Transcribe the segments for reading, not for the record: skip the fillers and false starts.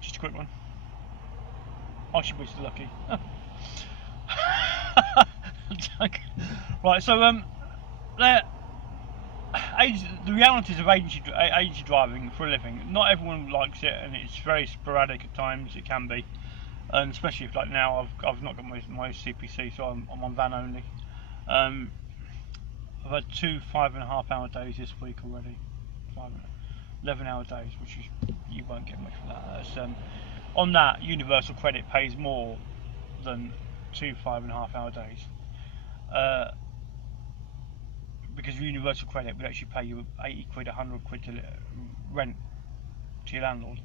Just a quick one. I should be so lucky. Right, so the realities of agency driving for a living. Not everyone likes it, and it's very sporadic at times. It can be, and especially if, like now, I've not got my CPC, so I'm on van only. I've had 2 5.5 hour days this week already. 11 hour days, which is, you won't get much for that. That's, on that, Universal Credit pays more than 2 5.5 hour days. Because Universal Credit would actually pay you 80 quid, 100 quid to rent to your landlord,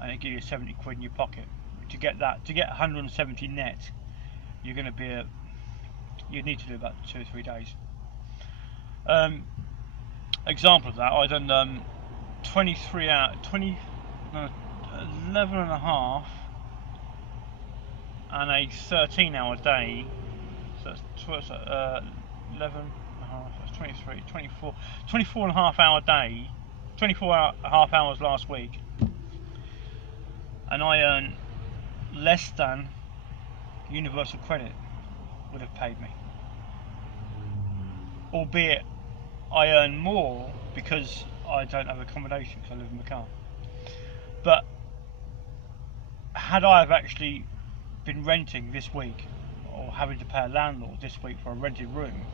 and it give you 70 quid in your pocket. To get 170 net, you're going to be you need to do about 2 or 3 days. Example of that, I done 23 hour, 11 and a half and a 13-hour day. So that's 11 and a half, that's 23, 24 and a half hour day, 24 and a half hours last week, and I earn less than Universal Credit would have paid me. Albeit I earn more because I don't have accommodation because I live in the car. But had I have actually been renting this week, or having to pay a landlord this week for a rented room,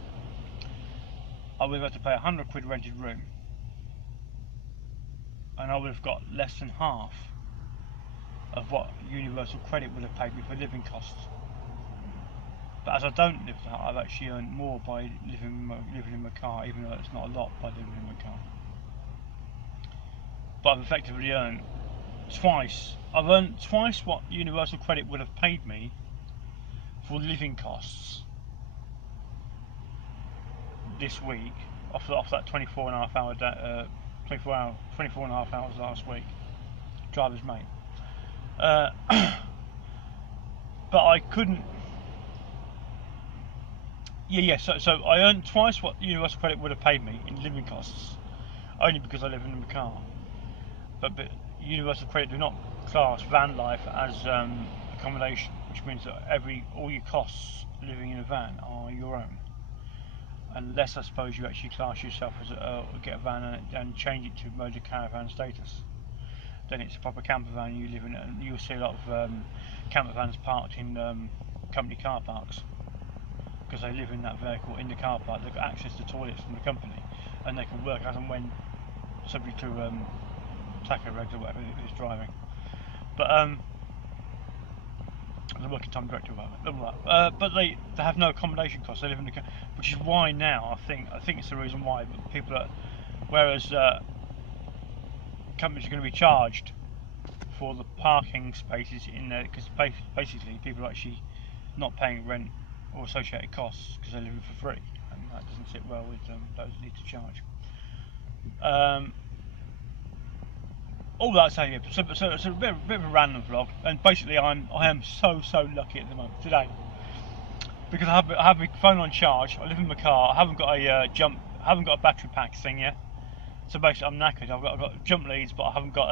I would have had to pay 100 quid rented room, and I would have got less than half of what Universal Credit would have paid me for living costs. But as I don't live that, I've actually earned more by living in my car, even though it's not a lot by living in my car. But I've effectively earned twice. I've earned twice what Universal Credit would have paid me for living costs this week, off that 24 and a half hour day, 24 and a half hours last week. Driver's mate. But I couldn't. So I earned twice what Universal Credit would have paid me in living costs, only because I live in the car. But Universal Credit do not class van life as accommodation, which means that all your costs living in a van are your own, unless I suppose you actually class yourself as get a van and change it to motor caravan status. Then it's a proper camper van you live in, and you'll see a lot of camper vans parked in company car parks, because they live in that vehicle in the car park. They've got access to toilets from the company, and they can work as and when, subject to tacho regs or whatever it is driving. But the working time directive about it. But they have no accommodation costs. They live in the car, which is why now I think it's the reason why people are. Whereas companies are going to be charged for the parking spaces in there, because basically people are actually not paying rent or associated costs because they're living for free, and that doesn't sit well with those who need to charge. All that saying, so it's a bit of a random vlog, and basically I am so lucky at the moment today, because I have my phone on charge. I live in my car. I haven't got a battery pack thing yet. So basically I'm knackered. I've got jump leads, but I haven't got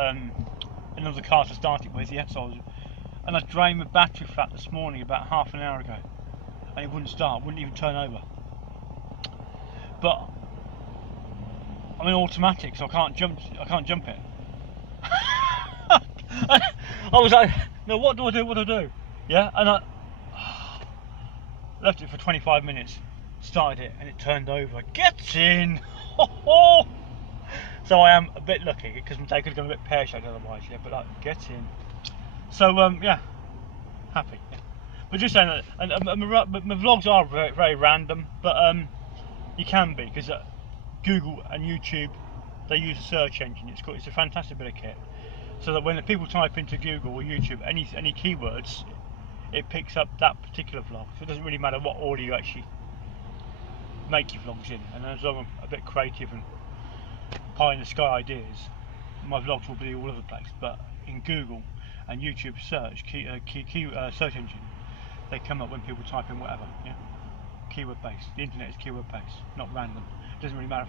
another car to start it with yet. And I drained my battery flat this morning about half an hour ago, and it wouldn't start, wouldn't even turn over. But I'm in automatic, so I can't jump it. I was like, no, what do I do? Yeah, and I left it for 25 minutes, started it, and it turned over. Get in! So I am a bit lucky, because my day could have gone a bit pear-shaped otherwise, yeah, but like, get in. So, yeah, happy. Yeah. But just saying that, and my vlogs are very, very random, but you can be, because Google and YouTube, they use a search engine. It's a fantastic bit of kit, so that when people type into Google or YouTube any keywords, it picks up that particular vlog. So it doesn't really matter what order you actually make your vlogs in. And as long as I'm a bit creative and pie in the sky ideas, my vlogs will be all over the place. But in Google and YouTube search search engine, they come up when people type in whatever. Yeah, keyword based. The internet is keyword based, not random. It doesn't really matter.